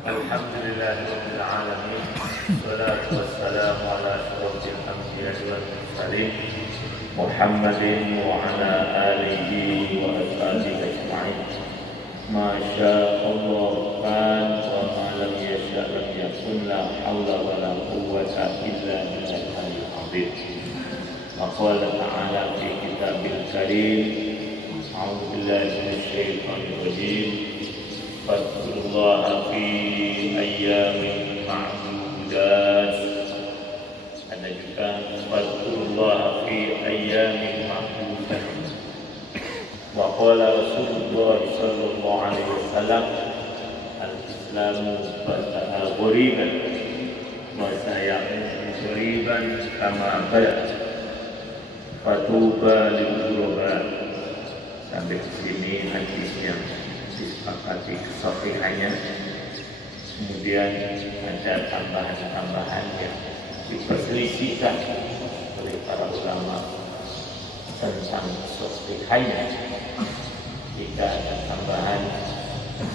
Alhamdulillahi rabbil alamin. Wassalatu wassalamu ala asyrofil anbiya'i wal mursalin Muhammadin wa ala alihi wa ashabihi ajma'in. Masya Allah kan wa ma lam yasha' lam yakun, la haula wa la quwwata illa billahil aliyyil azim. Maqala ta'ala fi kitabil karim. A'udzu billahi minasy syaithanir rajim. Fadkurullaha fi ayyamin ma'dudat. Ada juga fadkurullaha fi ayyamin ma'dudat. Wa qala Rasulullah sallallahu alaihi wasallam, al-islamu bada'a ghariban wa sayaudu ghariban kama bada. Fatuba lil ghuraba. Sampai di sini hadisnya disepakati kesahihannya. Kemudian ada tambahan-tambahan yang diperselisihkan oleh para ulama tentang kesahihannya. Jika ada tambahan,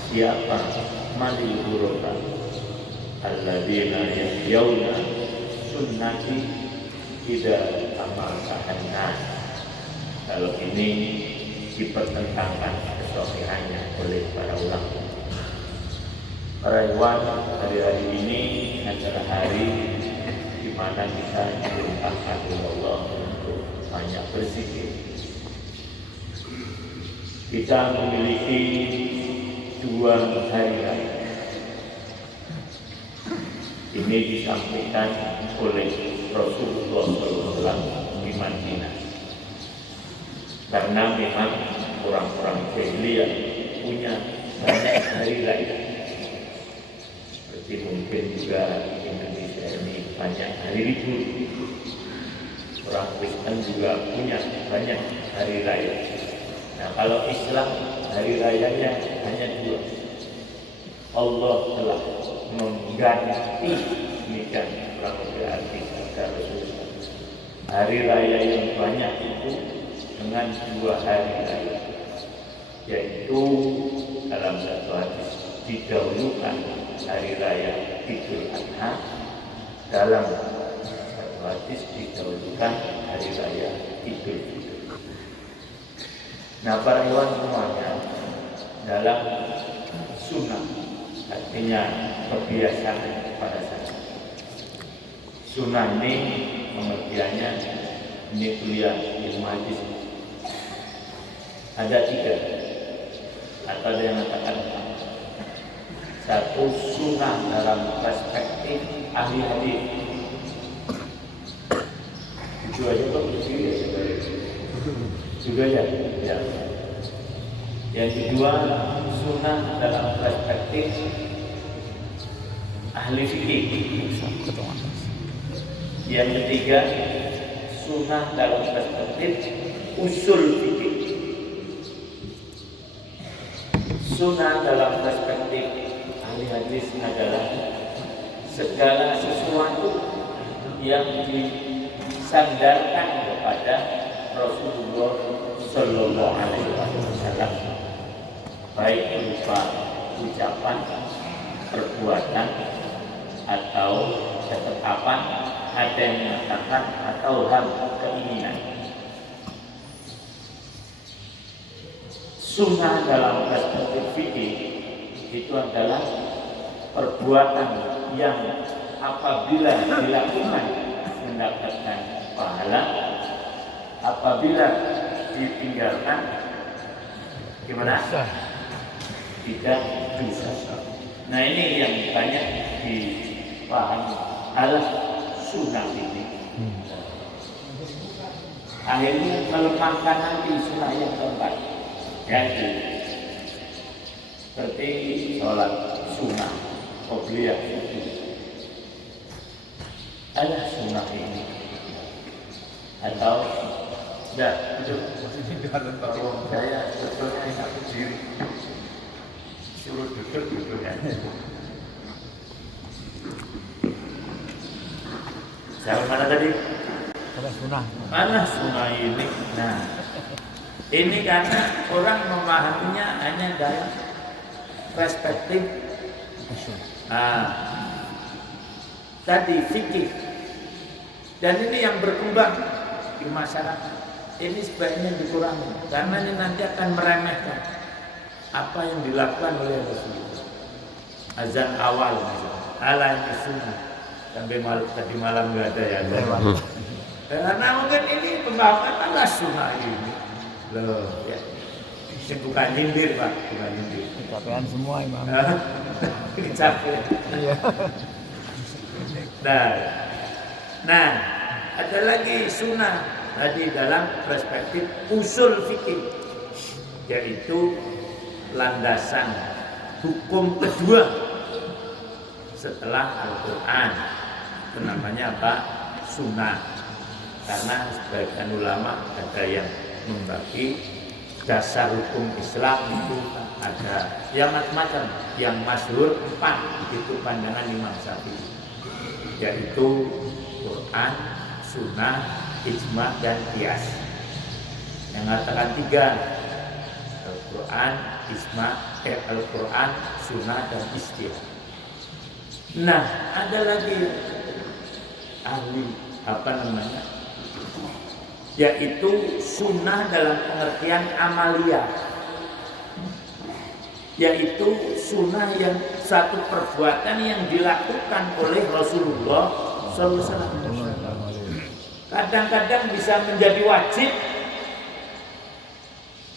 siapa manil ghuraba alladzina yahyawna sunnati idza tamassahanna. Kalau ini dipertentangkan kesahihannya oleh para ulama. Perayaan hari-hari ini adalah hari di mana kita diperintahkan oleh Allah untuk banyak berzikir. Kita memiliki dua hari raya. Ini disampaikan oleh Rasulullah SAW di Madinah. Karena memang orang-orang jahiliyah punya banyak hari raya. Seperti mungkin juga Indonesia ini banyak hari libur. Orang Kristen juga punya banyak hari raya. Nah, kalau Islam hari rayanya hanya dua. Allah telah mengganti demikian kurang lebih arti kata Rasulullah. Hari raya yang banyak itu dengan dua hari raya, yaitu dalam satu hadis didahulukan hari raya Idul Adha, dalam satu hadis didahulukan hari raya Idul Fitri. Nah, para hewan semuanya dalam sunnah, artinya kebiasaan pada saat sunnah ini pengertiannya, ini kuliah ilmu hadis ada tiga, atau ada yang mengatakan satu sunnah dalam perspektif ahli hadis. Itu aja kok ya, juga ya. Yang kedua sunnah dalam perspektif ahli fikih. Yang ketiga sunnah dalam perspektif usul fikih. Sunnah dalam perspektif ahli hadis adalah segala sesuatu yang disandarkan kepada Rasulullah Sallallahu Alaihi Wasallam, baik berupa ucapan, perbuatan, atau ketetapan, ada yang mengatakan atau hal keinginan. Sunnah dalam perspektif fikih itu adalah perbuatan yang apabila dilakukan mendapatkan pahala, apabila ditinggalkan gimana? Tidak dosa. Nah, ini yang banyak dipahami adalah sunnah ini. Akhirnya melemahkan nanti sunnah yang keempat. Yaitu seperti sholat sunnah, qobliyah itu adalah sunnah ini. Atau ya, itu saya sebetulnya satu diri suruh duduk ya. Sampai mana tadi? Mana sunnah ini? Nah, ini karena orang memahaminya hanya dalam perspektif Nah, tadi fikih. Dan ini yang berkembang di masyarakat. Ini sebaiknya dikurangi karena ini nanti akan meremehkan apa yang dilakukan oleh Rasulullah. Azan awal ala yang sunnah sampai tadi malam nggak ada ya. Karena mungkin ini pembahasan ala sunnah ini. Loh, ya. Ini bukan nyindir Pak, bukan nyindir. Kecapean semua Imam. Kecapean. Iya. Nah, ada lagi sunnah tadi dalam perspektif usul fikih, yaitu landasan hukum kedua setelah Al-Quran. Itu namanya apa? Sunnah. Karena sebagian ulama ada yang membagi dasar hukum Islam itu ada yang macam-macam. Yang masyhur 4 itu pandangan Imam Syafi'i, yaitu Quran, Sunnah, Ijma, dan Qiyas. Yang mengatakan 3, Al-Quran, Ijma, Al-Quran, Sunnah, dan Ijtihad. Nah, ada lagi ahli yaitu sunnah dalam pengertian amaliyah, yaitu sunnah yang satu perbuatan yang dilakukan oleh Rasulullah SAW. Kadang-kadang bisa menjadi wajib.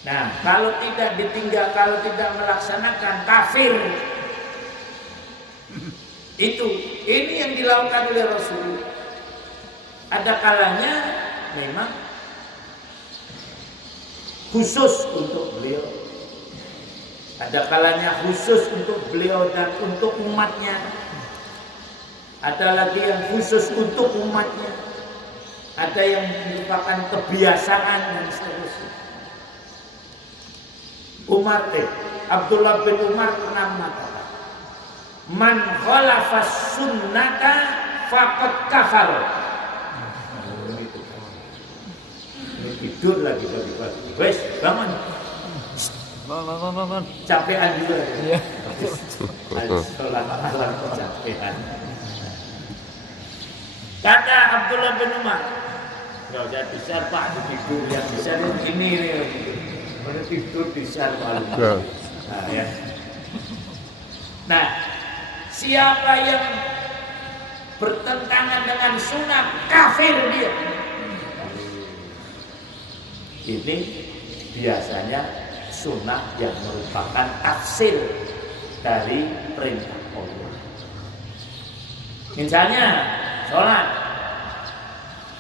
Nah, kalau tidak ditinggal, kalau tidak melaksanakan, kafir. Ini yang dilakukan oleh Rasulullah. Ada kalanya memang khusus untuk beliau, ada kalanya khusus untuk beliau dan untuk umatnya, ada lagi yang khusus untuk umatnya, ada yang merupakan kebiasaan dan seterusnya. Abdullah bin Umar pernah mengatakan, man khalafas sunnata faqad kafar. Tidur lagi pagi-pagi. Wes, bangun. Bangun. Capean juga. Iya. Sholat malam kecapean. Kata Abdullah bin Umar, nggak usah besar Pak, tidur yang besar ini nih. Mana tidur besar paling. Nah, ya. Nah, siapa yang bertentangan dengan sunnah, kafir dia. Ini biasanya sunnah yang merupakan tafsir dari perintah Allah. Misalnya sholat,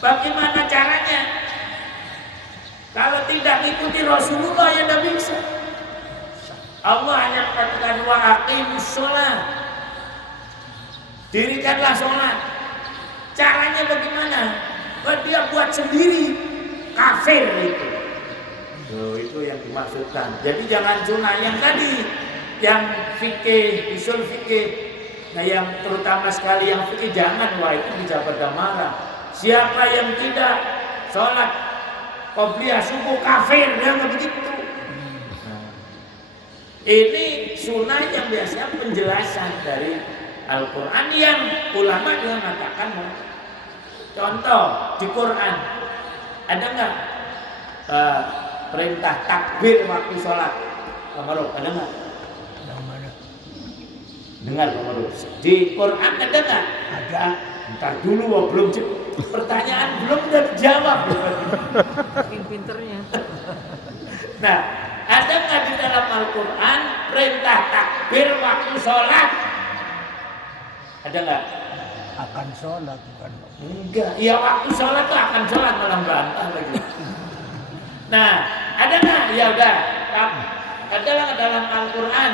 bagaimana caranya? Kalau tidak ikuti Rasulullah ya tidak bisa. Allah hanya mengatakan wa aqimus sholat, dirikanlah sholat. Caranya bagaimana? Dia buat sendiri, kafir itu. Itu yang dimaksudkan. Jadi jangan sunnah yang tadi, yang fikih, usul fikih. Nah, yang terutama sekali yang fikih jangan, wah itu bisa pada marah. Siapa yang tidak sholat qobliyah subuh kafir, dia begitu. Nah, ini sunnah yang biasanya penjelasan dari Al-Quran yang ulama juga mengatakan. Contoh di Quran ada nggak? Perintah takbir waktu sholat. Kamaruk, ada nggak? Dengar Kamaruk. Di Quran ada nggak? Ada. Ntar dulu, belum pertanyaan belum udah dijawab. Saking pinternya. Nah, ada nggak di dalam Al-Quran perintah takbir waktu sholat? Ada nggak? Akan sholat bukan? Enggak. Ya waktu sholat tuh akan sholat, malah bantah lagi. Nah, ada nggak? Ya udah. Ada nggak dalam Al-Quran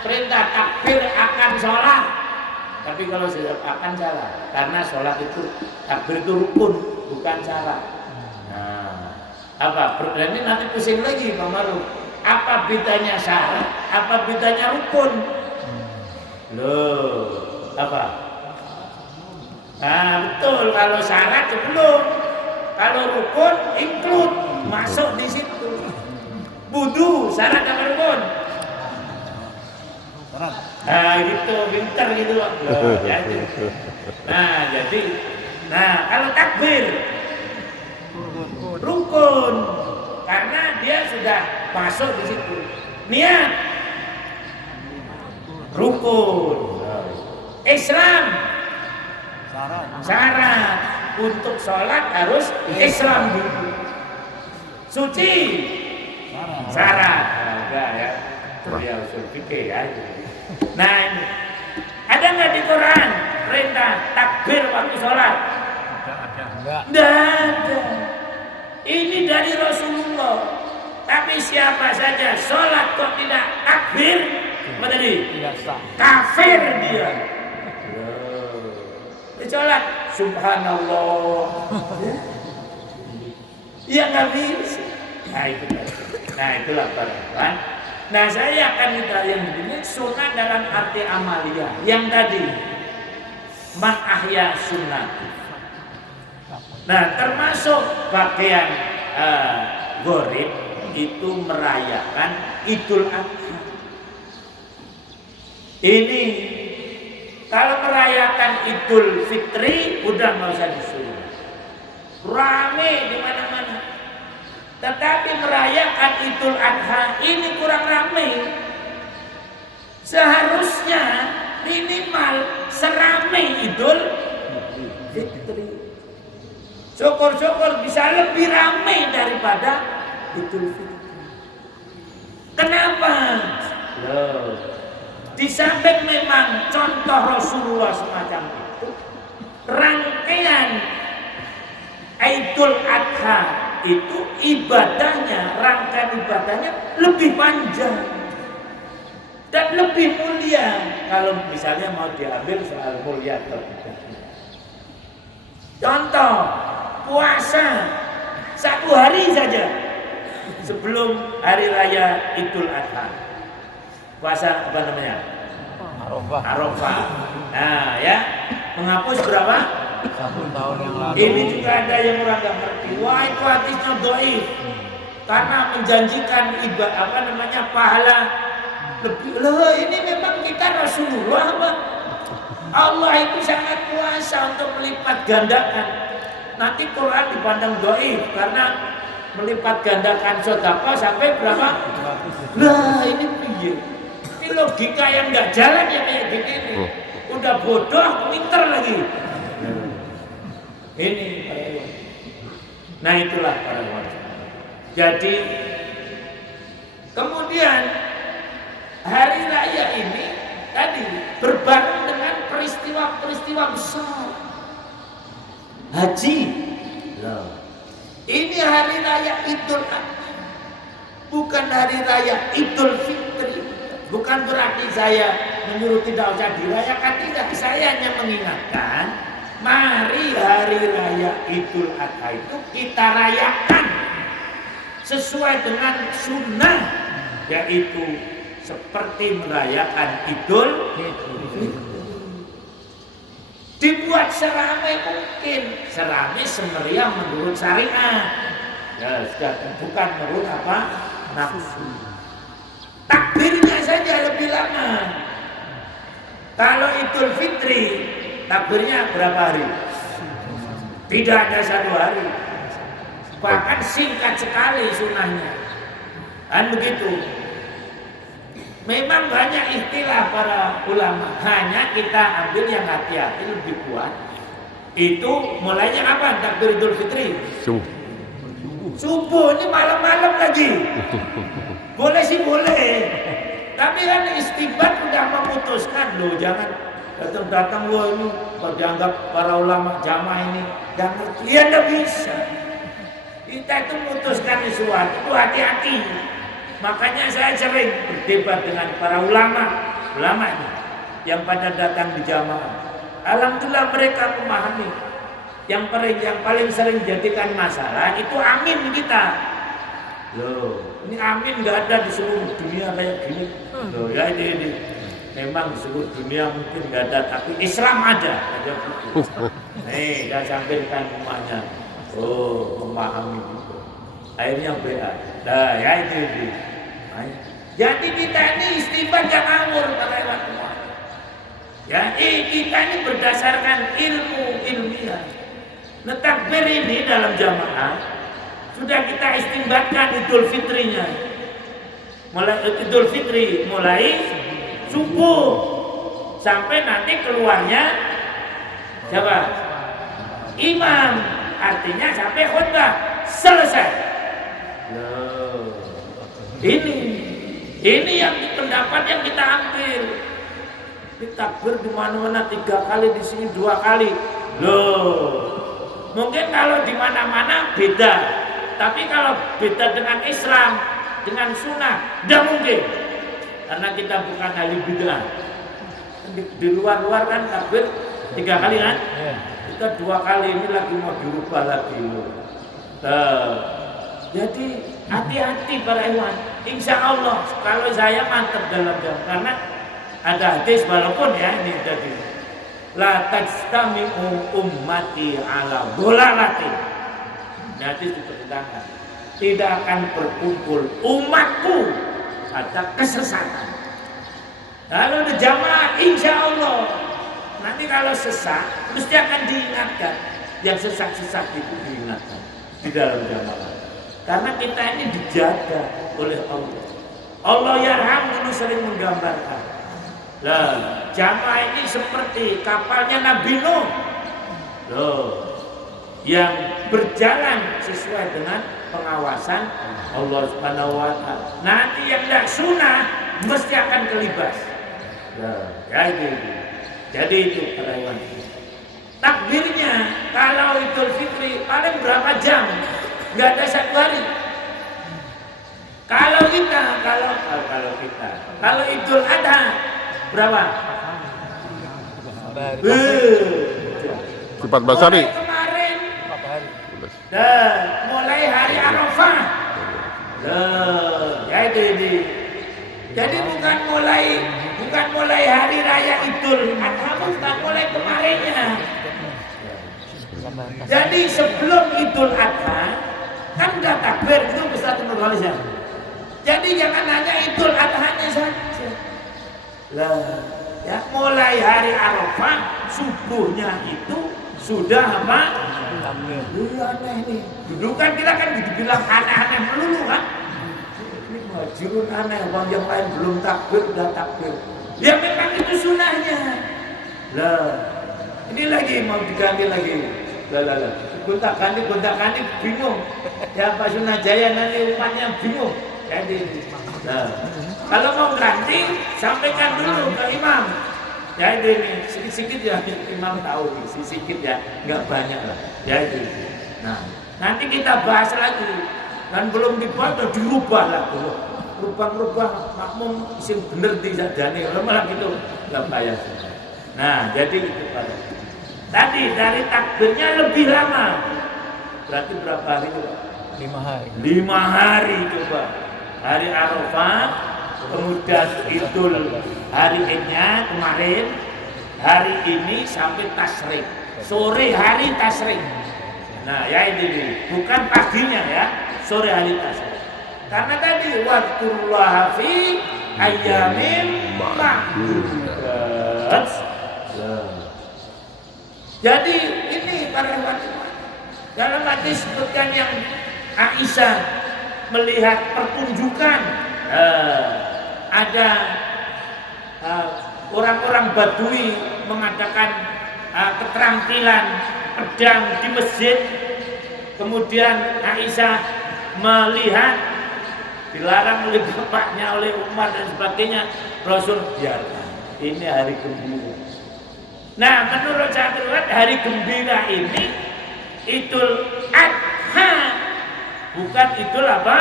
perintah takbir akan sholat? Tapi kalau sudah akan salah, karena sholat itu takbir itu rukun, bukan syarat. Nah, apa? Berarti nanti pusing lagi Pak Maruf. Apa bedanya syarat? Apa bedanya rukun? Loh, apa? Nah betul, kalau syarat sebelum, kalau rukun include, masuk di situ. Wudu syarat apa rukun? Syarat. Nah gitu, pinter gitu loh. Jadi. Nah kalau takbir rukun karena dia sudah masuk di situ. Niat rukun. Islam syarat untuk sholat harus Islam dulu. Suci syarat. Enggak ya. Dia usul fikih ya. Nah ini ada nggak di Quran perintah takbir waktu sholat? Enggak ada. Ini dari Rasulullah. Tapi siapa saja sholat kok tidak takbir, apa tadi? Kafir dia. Sholat subhanallah. Ya nggak bisa. Nah itulah kan. Nah saya akan minta yang begini sunnah dalam arti amaliyah. Yang tadi man ahya sunnah. Nah termasuk bagian gharib itu merayakan Idul Adha. Ini kalau merayakan Idul Fitri udah nggak usah disuruh, rame di mana-mana. Tetapi merayakan Idul Adha ini kurang rame. Seharusnya minimal serame Idul Fitri. Syukur-syukur bisa lebih ramai daripada Idul Fitri. Kenapa? Loh, di samping memang contoh Rasulullah semacam itu, rangkaian Idul Adha itu ibadahnya, rangkaian ibadahnya lebih panjang dan lebih mulia. Kalau misalnya mau diambil soal mulia atau tidak. Contoh puasa 1 hari saja sebelum hari raya Idul Adha. Puasa apa namanya? Arafah. Nah ya, menghapus berapa? 1 tahun yang lalu. Ini juga ada yang orang nggak ngerti. Wah itu hadisnya dhaif. Karena menjanjikan pahala lebih. Loh ini memang kita Rasulullah apa? Allah itu sangat kuasa untuk melipat gandakan. Nanti Quran dipandang dhaif karena melipat gandakan sedekah sampai berapa? Lah ini piye? Ini logika yang nggak jalan ya kayak gini. Udah bodoh, pinter lagi. Ini nah itulah para ulama. Jadi kemudian hari raya ini tadi berbareng dengan peristiwa-peristiwa besar. Haji. Loh. Ini hari raya Idul Adha. Bukan hari raya Idul Fitri. Bukan berarti saya menyuruh tidak usah dirayakan, tidak. Saya hanya mengingatkan, mari hari raya Idul Adha itu kita rayakan sesuai dengan sunnah, yaitu seperti merayakan Idul Fitri. Dibuat seramai mungkin, seramai semeriah menurut syariat. Ya sudah, bukan menurut apa? Nafsu. Takbirnya saja lebih lama. Kalau Idul Fitri, takbirnya berapa hari? Tidak ada 1 hari. Bahkan singkat sekali sunahnya. Kan begitu. Memang banyak istilah para ulama. Hanya kita ambil yang hati-hati lebih kuat. Itu mulainya apa? Takbir Idul Fitri. Subuh ini malam-malam lagi. Boleh sih boleh. Tapi kan istibat udah memutuskan loh, jangan datang-datang loh ini dianggap para ulama jamaah ini jangan ya nggak bisa. Kita itu memutuskan sesuatu itu hati-hati. Makanya saya sering berdebat dengan para ulama ini yang pada datang di jamaah. Alhamdulillah mereka memahami. Yang paling sering jadikan masalah itu amin kita. Loh, ini amin nggak ada di seluruh dunia kayak gini. Loh ya ini. Memang di seluruh dunia mungkin nggak ada, tapi Islam ada. Nih, saya sampaikan semuanya. Oh, memahami itu. Akhirnya BA. Nah, ya itu. Jadi kita ini istighfar yang ngawur para ulama. Ya, kita ini berdasarkan ilmu ilmiah. Nah, takbir ini dalam jamaah sudah kita istimbatkan Idul Fitrinya. Idul Fitri mulai subuh sampai nanti keluarnya siapa? Imam, artinya sampai khutbah selesai. Loh. Ini yang pendapat yang kita ambil. Takbir di mana-mana 3 kali, di sini 2 kali. Loh, mungkin kalau di mana-mana beda, tapi kalau beda dengan Islam, dengan sunnah, tidak mungkin, karena kita bukan ahli bid'ah. Di luar-luar kan takbir 3 kali kan, kita 2 kali, ini lagi mau dirubah lagi. Jadi hati-hati para ikhwan. Insya Allah kalau saya mantap dalam jam, karena ada hadis walaupun ya ini tadi la tajtami'u ummati ala dhalalatin. Hadis diperintahkan tidak akan berkumpul umatku pada kesesatan. Kalau ada jamaah insya Allah nanti kalau sesat mesti akan diingatkan. Yang sesat-sesat itu diingatkan di dalam jamaah. Karena kita ini dijaga oleh Allah. Allah yarham itu sering menggambarkan. Lah, jamaah ini seperti kapalnya Nabi Nuh. Loh, yang berjalan sesuai dengan pengawasan Allah Subhanahu wa taala. Nanti yang tidak sunnah mesti akan kelibas. Nah, jadi itu karyawan. Takbirnya kalau Idul Fitri paling berapa jam? Enggak ada 1 hari. Kalau Idul Adha berapa? 14 hari. Kemarin. Mulai hari Arafah. Ya itu ini. Jadi bukan mulai hari raya Idul Adha, bukan mulai kemarinnya. Jadi sebelum Idul Adha kan udah takbir itu Ustaz Nurholis ya. Jadi jangan hanya Idul Adha-nya saja. Lah, ya mulai hari Arafah subuhnya itu sudah apa? Aneh nih. Dulu kan kita kan dibilang aneh-aneh melulu kan? Ini muhajirun aneh, orang yang lain belum takbir udah takbir. Ya memang itu sunahnya. Lah, ini lagi mau diganti lagi. Lah. Gonta-ganti bingung. Ya Pak Sunajaya nanti umatnya bingung. Jadi, nah, kalau mau ganti sampaikan dulu ke imam. Ya ini sedikit ya imam tahu sedikit ya, nggak banyak lah. Ya itu. Nah, nanti kita bahas lagi. Dan belum dibuat udah dirubah lah dulu. Rubah makmum sing bener di sadane. Kalau malah gitu nggak bayar. Nah, jadi itu pada. Tadi dari takbirnya lebih lama. Berarti berapa hari coba? 5 hari. 5 hari coba. Hari Arafah, kemudian Idul hari Idnya kemarin, hari ini sampai Tasyrik. Sore hari Tasyrik. Nah, ya ini bukan paginya ya, sore hari Tasyrik. Karena tadi wadkurullaha fi ayyamin ma'dudat. Jadi ini para wanita dalam hadis sebutkan yang Aisyah melihat pertunjukan ada orang-orang Badui mengadakan keterampilan pedang di masjid. Kemudian Aisyah melihat dilarang oleh bapaknya, oleh Umar dan sebagainya. Rasul biarkan, ini hari gembira. Nah, menurut saya hari gembira ini Idul Adha, bukan Idul apa?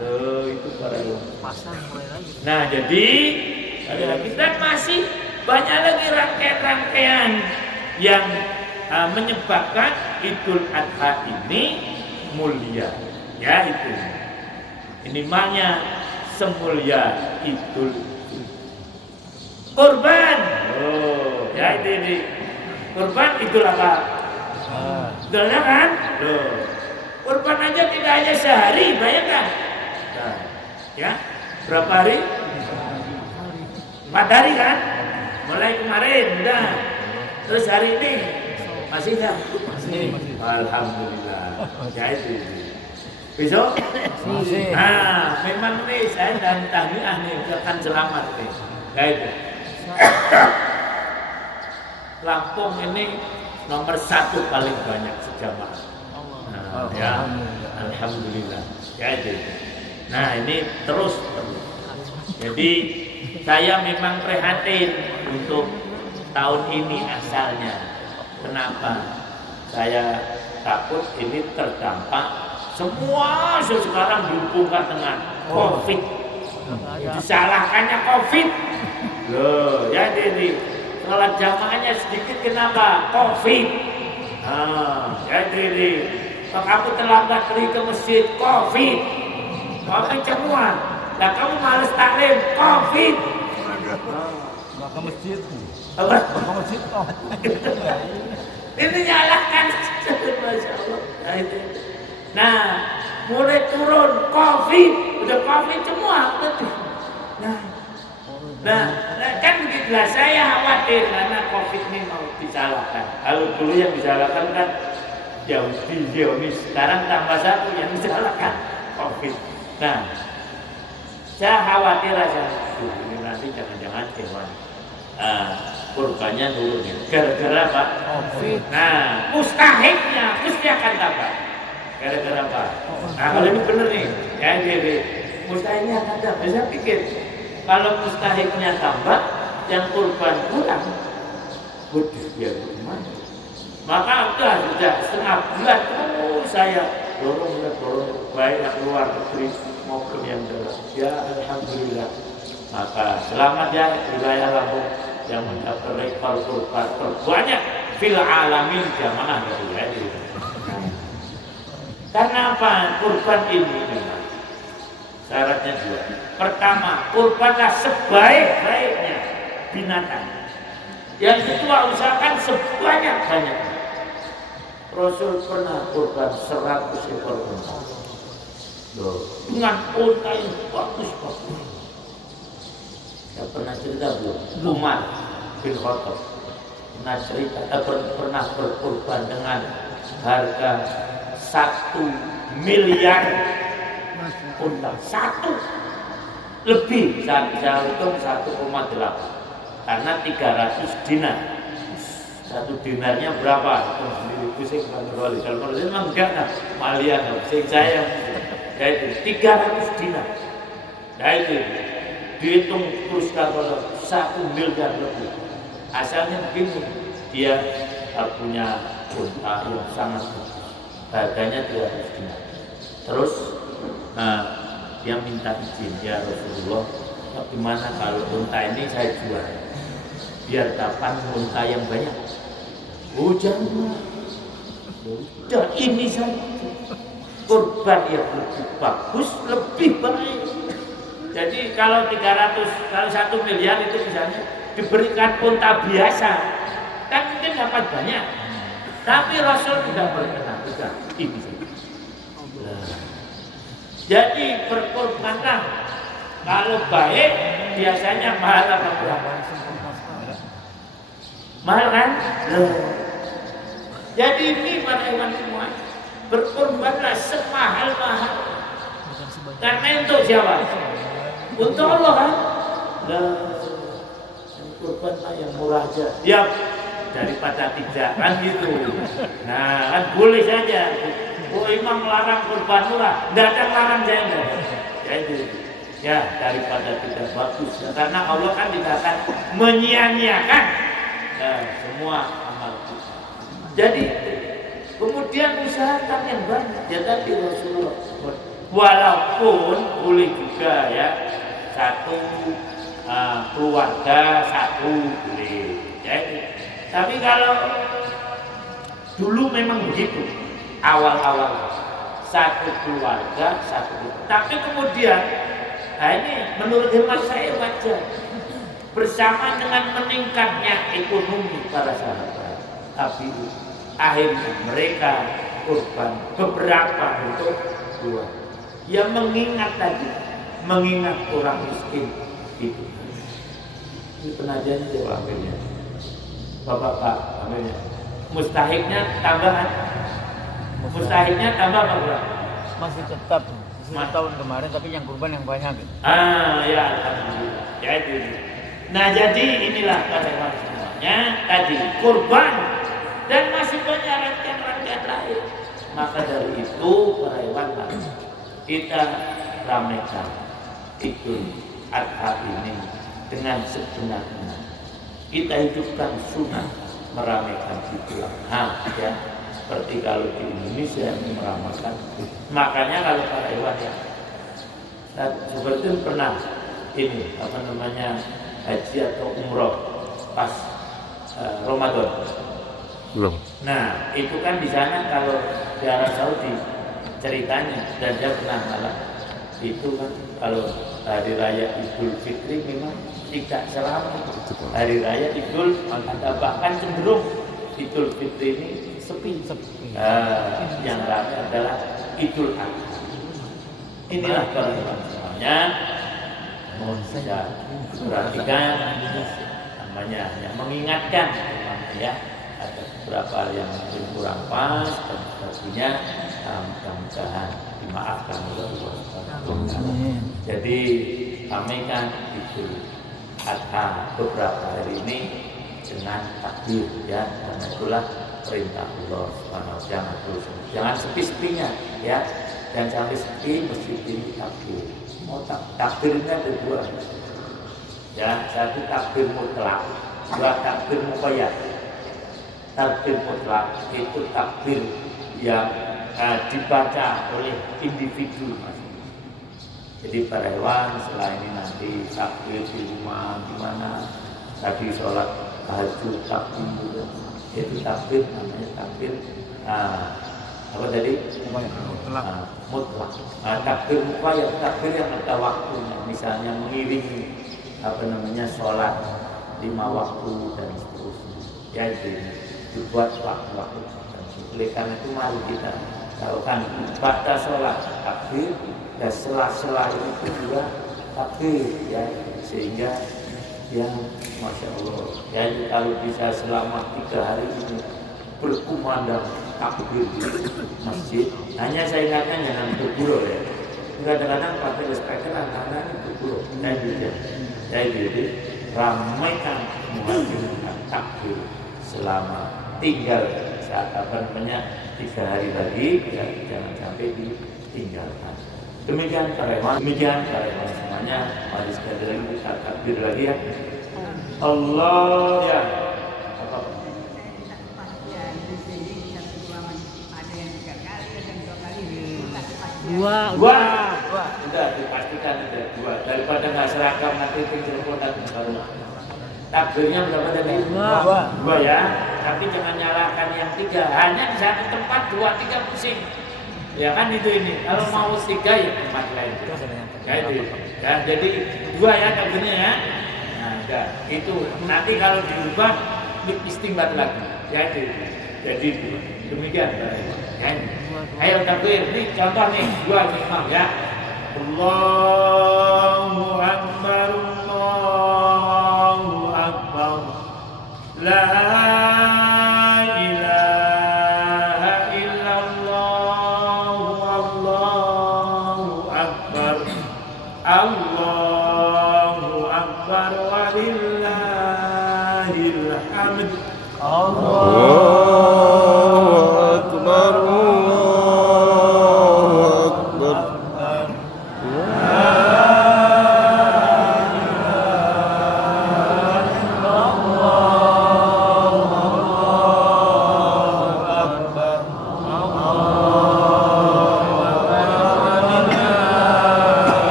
Loh, itu para Nah, jadi kita masih banyak lagi rangkaian-rangkaian yang menyebabkan Idul Adha ini mulia. Ya itu. Minimalnya semulia Idul Kurban. Oh, ya ini. Kurban Idul apa? Idul kan? Loh. Kurban aja tidak hanya sehari, bayangkan. Nah, ya, berapa hari? 4 hari kan? Mulai kemarin udah. Terus hari ini masih enggak? Masih. Alhamdulillah. Ya itu. Besok? Masih. Nah, memang nih saya dan tahniah nih akan selamat nih. Ya itu. Lampung ini nomor 1 paling banyak sejamaah. Nah, ya, alhamdulillah. Ya itu. Nah ini terus. Jadi saya memang prihatin untuk tahun ini asalnya. Kenapa? Saya takut ini terdampak semua sekarang dihubungkan dengan COVID. Disalahkannya COVID. Loh, ya jadi sholat jamaahnya sedikit kenapa? COVID. Ya jadi kamu terlambat pergi ke masjid, COVID. COVID semua. Nah kamu males taklim, COVID. Nggak ke masjid. Apa? Nggak ke masjid toh. Ini nyalakan. Masya Allah. Nah, itu. Nah, mulai turun COVID, udah COVID semua. Nah, kan begitulah saya khawatir karena COVID ini mau disalahkan. Kalau dulu yang disalahkan kan Yahudi, Zionis, sekarang tambah satu yang disalahkan COVID. Nah, saya khawatir aja, ini nanti jangan-jangan hewan kurbannya turun ya. Gara-gara apa? COVID. Nah, mustahiknya mesti akan tambah. Gara-gara apa? Nah, kalau ini bener nih, ya jadi mustahiknya akan tambah. Saya pikir kalau mustahiknya tambah, yang kurban kurang, waduh ya gimana? Maka sudah setengah bulan terus saya dorong baik yang luar negeri maupun yang dalam. Ya alhamdulillah. Maka selamat ya wilayah Lampung yang mendapat rekor kurban terbanyak fil alamin jamaah gitu ya. Karena apa? Kurban ini memang syaratnya 2. Pertama, kurbanlah sebaik-baiknya binatang. Yang kedua, usahakan sebanyak-banyaknya. Rasul pernah kurban 100 ekor unta. Dengan unta yang bagus-bagus. Saya pernah cerita belum? Umar bin Khattab pernah cerita, pernah berkurban dengan harga 1 miliar unta. 1 lebih, saya hitung 1,8 karena 300 dinar. 1 dinarnya berapa? Itu sendiri pusing kalau itu memang enggak nah, malian pusing saya. Yaitu 300 dinar. Yaitu dihitung terus kalau 1 miliar lebih. Asalnya begini, dia punya unta yang sangat bagus. Harganya 300 dinar. Terus dia minta izin, ya Rasulullah, bagaimana kalau unta ini saya jual? Biar dapat unta yang banyak. Oh jangan. Dan ini saja. Kurban yang lebih bagus, lebih baik. Jadi kalau 300, kalau 1 miliar itu misalnya diberikan unta biasa, kan mungkin dapat banyak. Tapi Rasul tidak berkenan, tidak ini saja. Jadi berkorbanlah. Kalau baik biasanya mahal apa berapa? Mahal kan? Jadi ini para hewan semua berkorbanlah semahal-mahal. Karena untuk siapa? Untuk Allah kan? Korbanlah yang murah aja. Ya daripada tidak kan gitu. Nah kan boleh saja. Oh imam melarang kurban murah, tidak ada melarang saya. Jadi ya daripada tidak bagus ya. Karena Allah kan tidak akan menyia-nyiakan semua amal kita. Jadi kemudian usahakan yang banyak. Ya tadi Rasulullah walaupun boleh juga ya 1 keluarga 1 boleh. Ya, tapi kalau dulu memang begitu. Awal-awal 1 keluarga 1. Tapi kemudian ini menurut hemat saya wajar bersama dengan meningkatnya ekonomi para sahabat. Tapi akhirnya mereka kurban beberapa untuk keluar. Ya mengingat tadi, mengingat orang miskin itu. Ini penajaan itu akhirnya. Bapak akhirnya. Mustahiknya tambahan. Mustahiknya tambah apa kurang? Masih tetap tahun kemarin, tapi yang kurban yang banyak. Gitu. Ya alhamdulillah. Ya itu. Nah jadi inilah karyawan semuanya tadi kurban dan masih banyak rangkaian-rangkaian lain. Maka dari itu karyawan kita ramaikan Idul Adha ini dengan sebenarnya. Kita hidupkan sunnah meramaikan Idul Adha ya. Seperti kalau di Indonesia meramalkan. Makanya kalau para hewan ya, seperti pernah ini apa namanya haji atau umroh pas Ramadan. Belum. Nah itu kan di sana kalau di Arab Saudi ceritanya dan dia pernah malah itu kan kalau hari raya Idul Fitri memang tidak selama hari raya Idul Adha, bahkan cenderung Idul Fitri ini sepi. Yang ramai adalah Idul Adha. Inilah kalau semuanya mohon saja perhatikan namanya yang mengingatkan ya ada beberapa yang mungkin kurang pas dan sebagainya. Mudah-mudahan dimaafkan oleh Allah SWT. Jadi sampaikan Idul Adha beberapa hari ini dengan takbir ya, karena itulah perintah Allah SWT. Jangan sepi-sepinya ya, dan sampai sepi mesti ini takbir. Mau takbirnya ada dua ya, satu takbir mutlak, dua takbir muqayyad. Takbir mutlak itu takbir yang dibaca oleh individu masing-masing. Jadi para hewan setelah ini nanti takbir di rumah gimana tadi sholat tahajud takbir itu takbir namanya takbir apa tadi mutlak. Takbir muqayyad takbir yang ada waktunya, misalnya mengiringi apa namanya sholat 5 waktu dan seterusnya ya, itu dibuat waktu-waktu. Oleh karena itu mari kita lakukan pada sholat takbir dan sela-sela itu juga takbir ya, sehingga yang Masya Allah ya, kalau bisa selama 3 hari ini berkumandang takbir di masjid. Hanya saya ingatkan jangan bergurau ya, kadang-kadang pakai speaker anak-anak ini bergurau nah gitu ya, jadi ramaikan menghasilkan takbir selama tinggal saat apa namanya 3 hari lagi ya, jangan sampai ditinggalkan. Demikian karyawan semuanya. Mari sekali lagi kita takbir lagi ya. Allah ya. Dua. Sudah dipastikan ada 2. Daripada nggak seragam nanti telepon baru. Takbirnya berapa tadi? 2 ya. Tapi jangan nyalakan yang 3. Hanya di satu tempat 2, 3 pusing. Ya kan itu ini. Kalau mau 3 ya tempat lain. Ya itu. Ya, jadi 2 ya takbirnya ya. Nah, udah. Itu nanti kalau diubah istimbat lagi. Ya itu. Jadi demikian. Ya. Ayo takbir. Ini contoh nih 2 imam ya. Allahu Akbar, Allahu Akbar, la ilaha illallah, Allahu Akbar, Allahu Akbar, walillahil hamd. Allahu Akbar, Allahu Akbar.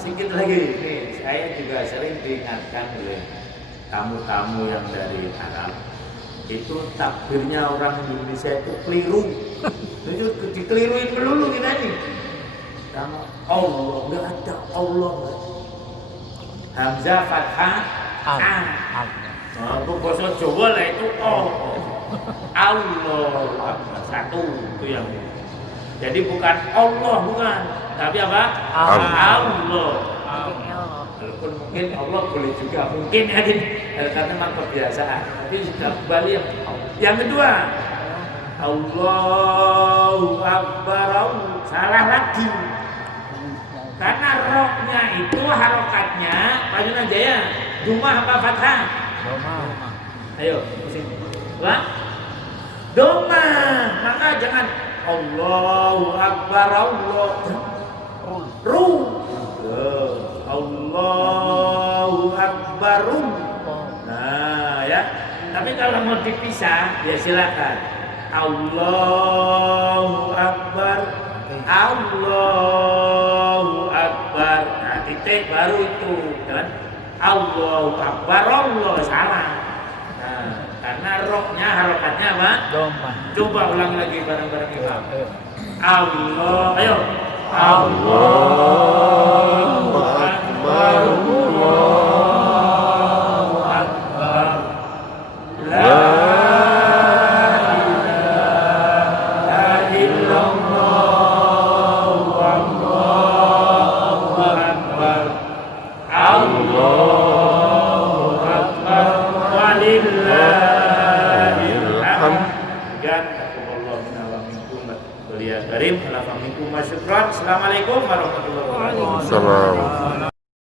Sedikit lagi nih, saya juga sering diingatkan oleh tamu-tamu yang dari Arab. Itu takbirnya orang Indonesia itu keliru. Itu dikeliruin melulu kita nih. Sama Allah, enggak ada Allah. Hamzah fathah a. Nah, bahasa Jawa lah itu Allah. Satu itu yang. Jadi bukan Allah bukan, tapi apa? Allah. Walaupun mungkin Allah boleh juga, mungkin ya karena memang kebiasaan. Tapi sudah kembali yang kedua, Allahu Akbar, salah lagi. Karena roknya itu harokatnya, lanjut aja ya. Dumah apa fathah? Doma. Ayo, pusing. Wah, doma. Maka jangan Allahu Akbar, Allah. Ru. Allahu Akbar. Nah, ya. Tapi kalau mau dipisah, ya silakan. Allahu Akbar. Allahu Akbar. Nah, titik baru itu, kan? Allahu Akbar, Allah salah. Nah, karena roknya harokatnya apa? Doma. Coba ulang lagi bareng-bareng kita. Ayo. Allah, ayo. Allahu Akbar. Allahu Akbar. La ilaha illallah. Allahu Akbar. Allahu Akbar. Walillahil hamd. Karim, Assalamualaikum warahmatullahi wabarakatuh. Salam.